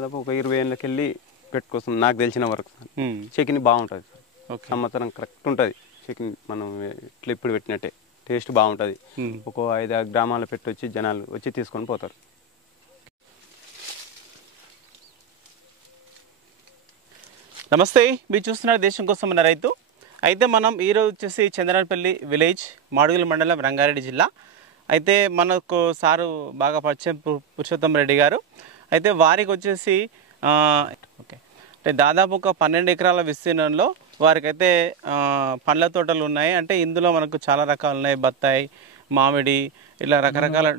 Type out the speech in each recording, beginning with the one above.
దాదాపు ఒక 20 ఏళ్ళకి వెళ్ళి పెట్టుకోసం నాకు తెలిసిన వరకు చికెన్ బాగుంటుంది సార్. సంవత్సరం కరెక్ట్ ఉంటుంది చికెన్. మనం ఇట్లా ఇప్పుడు పెట్టినట్టే టేస్ట్ బాగుంటుంది. ఒక 5-6 గ్రామాలు పెట్టి జనాలు వచ్చి తీసుకొని పోతారు. నమస్తే, మీరు చూస్తున్నారు దేశం కోసం ఉన్న రైతు. అయితే మనం ఈరోజు వచ్చేసి చంద్రనపల్లి విలేజ్, మాడుగుల మండలం, రంగారెడ్డి జిల్లా. అయితే మనకు సారు బాగా పరిచయం పురుషోత్తం రెడ్డి గారు. అయితే వారికి వచ్చేసి ఓకే అంటే దాదాపు ఒక 12 ఎకరాల విస్తీర్ణంలో వారికైతే పండ్ల తోటలు ఉన్నాయి. అంటే ఇందులో మనకు చాలా రకాలు ఉన్నాయి. బత్తాయి, మామిడి, ఇలా రకరకాల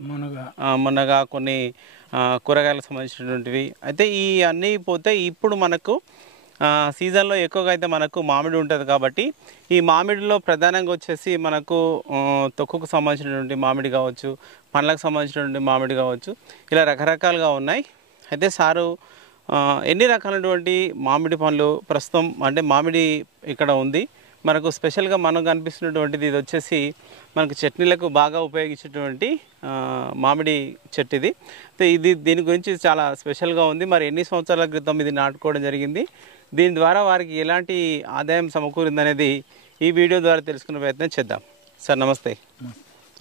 మునగ, కొన్ని కూరగాయలకు సంబంధించినటువంటివి. అయితే ఈ అన్నీ పోతే ఇప్పుడు మనకు సీజన్లో ఎక్కువగా అయితే మనకు మామిడి ఉంటుంది. కాబట్టి ఈ మామిడిలో ప్రధానంగా వచ్చేసి మనకు తొక్కుకు సంబంధించినటువంటి మామిడి కావచ్చు, పండ్లకు సంబంధించినటువంటి మామిడి కావచ్చు, ఇలా రకరకాలుగా ఉన్నాయి. అయితే సారు ఎన్ని రకాలైనటువంటి మామిడి పండ్లు ప్రస్తుతం అంటే మామిడి ఇక్కడ ఉంది మనకు స్పెషల్గా మనకు కనిపిస్తున్నటువంటిది? ఇది వచ్చేసి మనకు చట్నీలకు బాగా ఉపయోగించేటువంటి మామిడి చెట్టు ఇది. అయితే దీని గురించి చాలా స్పెషల్గా ఉంది. మరి ఎన్ని సంవత్సరాల క్రితం ఇది నాటుకోవడం జరిగింది, దీని ద్వారా వారికి ఎలాంటి ఆదాయం సమకూరిందనేది ఈ వీడియో ద్వారా తెలుసుకునే ప్రయత్నం చేద్దాం. సార్ నమస్తే.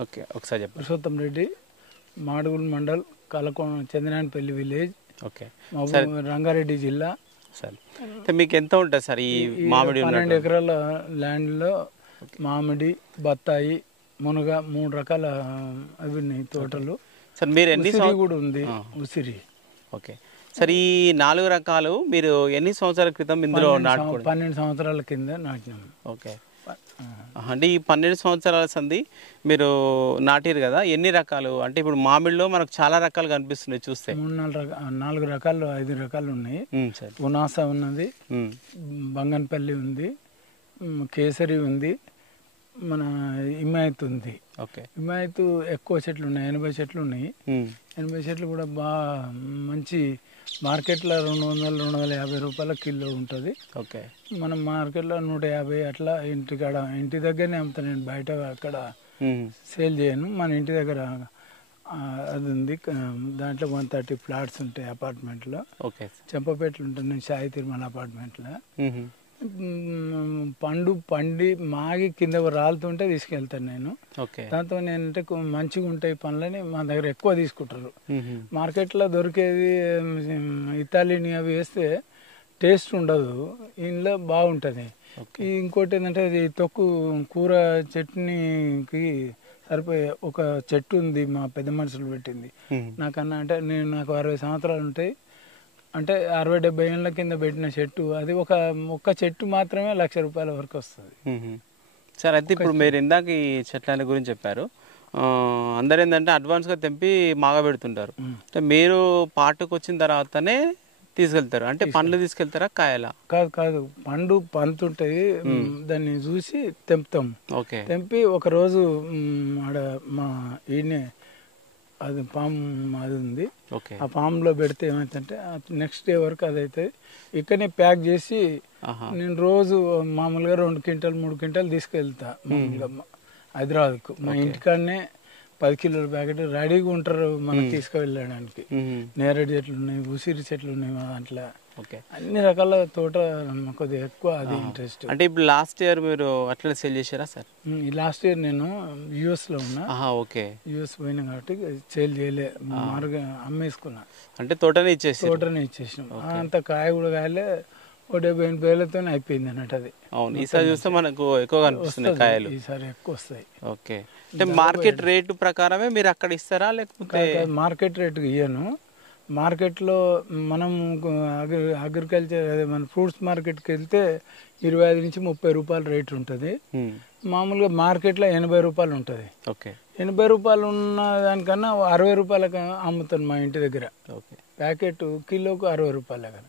ఓకే, ఒకసారి చెప్పండి. పురుషోత్తం రెడ్డి, మాడుగుల మండల్, కలకోణ, చంద్రనపల్లి విలేజ్, ఓకే, రంగారెడ్డి జిల్లా. సార్ అయితే మీకు ఎంత ఉంటుంది సార్ ఈ మామిడి? 12 ఎకరాల ల్యాండ్లో మామిడి, బత్తాయి, మునగ 3 రకాల అవి ఉన్నాయి తోటలు. సార్ మీరు ఎన్ని కూడా ఉంది, ఉసిరి. ఓకే సార్, ఈ 4 రకాలు మీరు ఎన్ని సంవత్సరాల క్రితం ఇందులో నాటుకోండి? 12 సంవత్సరాల కింద నాటినాము. ఓకే, అంటే ఈ 12 సంవత్సరాల సంది మీరు నాటిరు కదా, ఎన్ని రకాలు? అంటే ఇప్పుడు మామిడిలో మనకు చాలా రకాలు కనిపిస్తున్నాయి చూస్తే. 4 రకాలు 5 రకాలు ఉన్నాయి. ఉనాస ఉన్నది, బంగన్పల్లి ఉంది, కేసరి ఉంది, మన హిమాయత్ ఉంది. ఓకే, హిమాయత్ ఎక్కువ చెట్లు ఉన్నాయి, 80 చెట్లు ఉన్నాయి. 80 చెట్లు కూడా బాగా మంచి మార్కెట్లో 200-250 రూపాయల కిలో ఉంటుంది. ఓకే, మనం మార్కెట్లో 150 అట్లా. ఇంటి దగ్గరనే అమ్ముతాను నేను, బయట అక్కడ సేల్ చేయను. మన ఇంటి దగ్గర అది ఉంది, దాంట్లో 130 ఫ్లాట్స్ ఉంటాయి అపార్ట్మెంట్లో. ఓకే, చెంపపేటలు ఉంటుంది, నేను సాయి తిరుమల అపార్ట్మెంట్లో. పండి మాగి కింద రాలుతుంటే తీసుకెళ్తాను నేను. దాంతో నేనంటే మంచిగా ఉంటాయి పండ్లని మా దగ్గర ఎక్కువ తీసుకుంటారు. మార్కెట్లో దొరికేది ఇతాలియన్ అవి వేస్తే టేస్ట్ ఉండదు, ఇంట్లో బాగుంటుంది. ఇంకోటి ఏంటంటే ఇది తొక్కు కూర చట్నీకి సరిపోయే ఒక చెట్టు ఉంది, మా పెద్ద మనుషులు పెట్టింది. నాకన్నా అంటే నాకు 60 సంవత్సరాలు ఉంటాయి, అంటే 60-70 ఏళ్ళ కింద పెట్టిన చెట్టు అది. ఒక్క చెట్టు మాత్రమే 1,00,000 రూపాయల వరకు వస్తుంది. సార్ అయితే ఇప్పుడు మీరు ఇందాక ఈ చెట్ల గురించి చెప్పారు, అందరు ఏంటంటే అడ్వాన్స్గా తెంపి మాగబెడుతుంటారు. అంటే మీరు పాటకు వచ్చిన తర్వాతనే తీసుకెళ్తారు, అంటే పండ్లు తీసుకెళ్తారా కాయలా? కాదు, పండు ఉంటుంది, దాన్ని చూసి తెంపుతాం. ఓకే, తెంపి ఒక రోజు ఆడ మా ఈయనే అది పామ్ అది ఉంది, ఆ పామ్లో పెడితే ఏమైందంటే నెక్స్ట్ డే వరకు అది అవుతుంది. ఇక్కడనే ప్యాక్ చేసి నేను రోజు మామూలుగా 2 క్వింటాల్ 3 క్వింటాల్ తీసుకెళ్తా మామూలుగా హైదరాబాద్కు. మా ఇంటికాడనే 10 కిలోల ప్యాకెట్ రెడీగా ఉంటారు మనం తీసుకువెళ్ళడానికి. నేరేడు చెట్లు ఉన్నాయి, ఉసిరి చెట్లు ఉన్నాయి మా దాంట్లో. అన్ని రకాల తోట కొద్దిగా ఎక్కువ అది ఇంట్రెస్ట్. అంటే ఇప్పుడు లాస్ట్ ఇయర్ మీరు అట్లా సేల్ చేశారా సార్? ఈ లాస్ట్ ఇయర్ నేను యుఎస్ లో ఉన్నా. ఓకే, యుఎస్ పోయినా కాబట్టి సేల్ చేయలే, అమ్మేసుకున్నా. అంటే తోటనే ఇచ్చేసినాం. అంత కాయ కూడా కాయలే, 70-80 వేలతో అయిపోయింది అన్నట్టు అది. అవును, ఈసారి చూస్తే మనకు ఎక్కువ కనిపిస్తున్నాయి కాయలు, ఈసారి ఎక్కువ వస్తాయి. ఓకే, అంటే మార్కెట్ రేటు ప్రకారమే మీరు అక్కడ ఇస్తారా లేకపోతే? మార్కెట్ రేటు ఇయ్యను. మార్కెట్లో మనం అగ్రికల్చర్ అదే మన ఫ్రూట్స్ మార్కెట్కి వెళ్తే 25-30 రూపాయల రేట్ ఉంటుంది. మామూలుగా మార్కెట్లో 80 రూపాయలు ఉంటుంది. ఓకే, 80 రూపాయలు ఉన్న దానికన్నా 60 రూపాయలకు అమ్ముతాను మా ఇంటి దగ్గర. ప్యాకెట్ కిలోకు 60 రూపాయల కదా.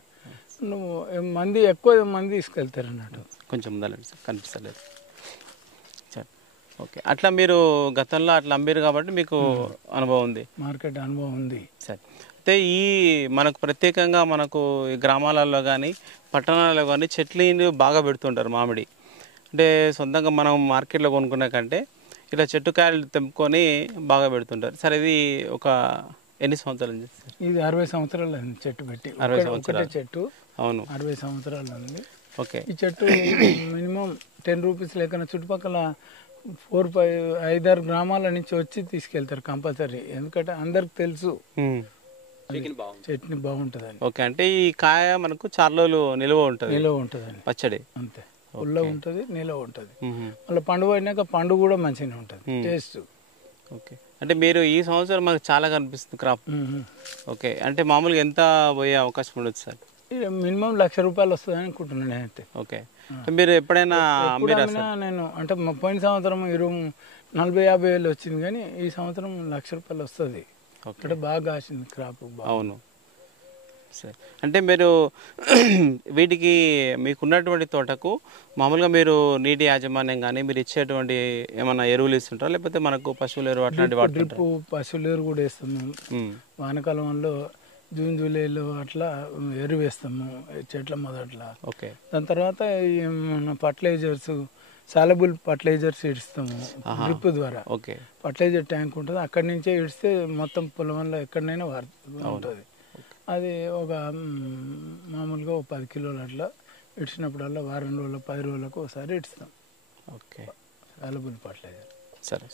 మంది ఎక్కువ మంది తీసుకెళ్తారు అన్నట్టు. కొంచెం కనిపిస్తలేదు. ఓకే, అట్లా మీరు గతంలో అట్లా అమ్మారు కాబట్టి మీకు అనుభవం ఉంది, మార్కెట్ అనుభవం ఉంది. సరే, అయితే ఈ మనకు ప్రత్యేకంగా మనకు ఈ గ్రామాలలో కానీ పట్టణాలలో కానీ చెట్లు బాగా పెడుతుంటారు మామిడి. అంటే సొంతంగా మనం మార్కెట్లో కొనుక్కునే కంటే ఇలా చెట్టు కాయలు తెంపుకొని బాగా పెడుతుంటారు. సరే, ఇది ఒక ఎన్ని సంవత్సరాలు చేస్తారు? ఇది 60 సంవత్సరాలు అయింది చెట్టు పెట్టి. 60 ఒకటే సంవత్సరాలు. చెట్టు అవును. 60 సంవత్సరాలు ఉంది. ఓకే. ఈ చెట్టు మినిమం 10 రూపీస్ లేకన్నా చుట్టుపక్కల 4-5-6 గ్రామాల నుంచి వచ్చి తీసుకెళ్తారు కంపల్సరీ. ఎందుకంటే అందరికి తెలుసు చట్నీ బాగుంటుందని. ఓకే. అంటే ఈ కాయ మనకు చాలా రోజులు నిల్వ ఉంటుందని పచ్చడి. అంతే, పుల్ల ఉంటుంది, నిల్వ ఉంటుంది. మళ్ళీ పండు పడినాక పండు కూడా మంచిగానే ఉంటుంది టేస్ట్. ఓకే. అంటే మీరు ఈ సంవత్సరం మాకు చాలా కనిపిస్తుంది క్రాప్. ఓకే. అంటే మామూలుగా ఎంత పోయే అవకాశం ఉండదు సార్? మినిమం ₹1,00,000 వస్తుంది అనుకుంటున్నాను నేనైతే. ఓకే. మీరు ఎప్పుడైనా నేను అంటే పోయిన సంవత్సరం 40-50 వేలు వచ్చింది, కానీ ఈ సంవత్సరం ₹1,00,000 వస్తుంది. అంటే బాగా కాసింది క్రాప్. అవును. సరే. అంటే మీరు వీటికి మీకున్నటువంటి తోటకు మామూలుగా మీరు నీటి యాజమాన్యం కానీ మీరు ఇచ్చేటువంటి ఏమన్నా ఎరువులు ఇస్తుంటారా, లేకపోతే మనకు పశువుల ఎరువు అట్లాంటి డ్రిప్ పశువుల ఎరువు కూడా వేస్తున్నాం. వానకాలంలో జూన్ జూలైలో అట్లా ఎరువు వేస్తాము చెట్ల మొదట్లో. ఓకే. దాని తర్వాత ఫర్టిలైజర్స్, సాలబుల్ ఫర్టిలైజర్స్ ఇస్తాము డ్రిప్ ద్వారా. ఓకే. ఫర్టిలైజర్ ట్యాంక్ ఉంటుంది, అక్కడి నుంచే ఇడిస్తే మొత్తం పొలంలో ఎక్కడైనా ఉంటుంది. అది ఒక మామూలుగా 10 కిలోలు అట్లా ఇడిచినప్పుడల్లా వారం రోజులు 10 రోజులకు ఒకసారి ఇస్తాం. ఓకే. Soluble fertilizer. సరే.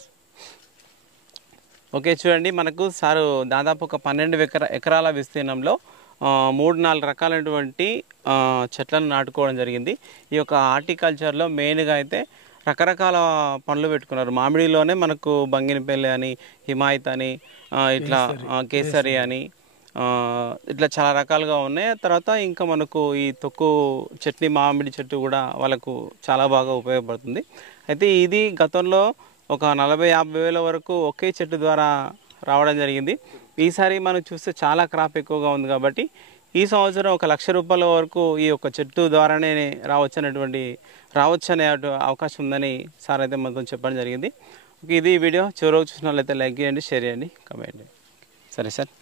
ఓకే. చూడండి, మనకు సారు దాదాపు ఒక 12 ఎకరాల విస్తీర్ణంలో 3-4 రకాలైనటువంటి చెట్లను నాటుకోవడం జరిగింది. ఈ యొక్క హార్టికల్చర్లో మెయిన్గా అయితే రకరకాల పండ్లు పెట్టుకున్నారు. మామిడిలోనే మనకు బంగినపల్లి అని, హిమాయత్ అని, ఇట్లా కేసరి అని, ఇట్లా చాలా రకాలుగా ఉన్నాయి. తర్వాత ఇంకా మనకు ఈ తొక్కు చట్నీ మామిడి చెట్టు కూడా వాళ్ళకు చాలా బాగా ఉపయోగపడుతుంది. అయితే ఇది గతంలో ఒక 40-50 వేల వరకు ఒకే చెట్టు ద్వారా రావడం జరిగింది. ఈసారి మనం చూస్తే చాలా క్రాప్ ఎక్కువగా ఉంది కాబట్టి ఈ సంవత్సరం ఒక ₹1,00,000 వరకు ఈ యొక్క చెట్టు ద్వారానే రావచ్చు అనే అవకాశం ఉందని సార్ అయితే మనతో చెప్పడం జరిగింది. ఇది వీడియో చివరికి చూసిన వాళ్ళైతే లైక్ చేయండి, షేర్ చేయండి, కామెంట్ చేయండి. సరే సార్.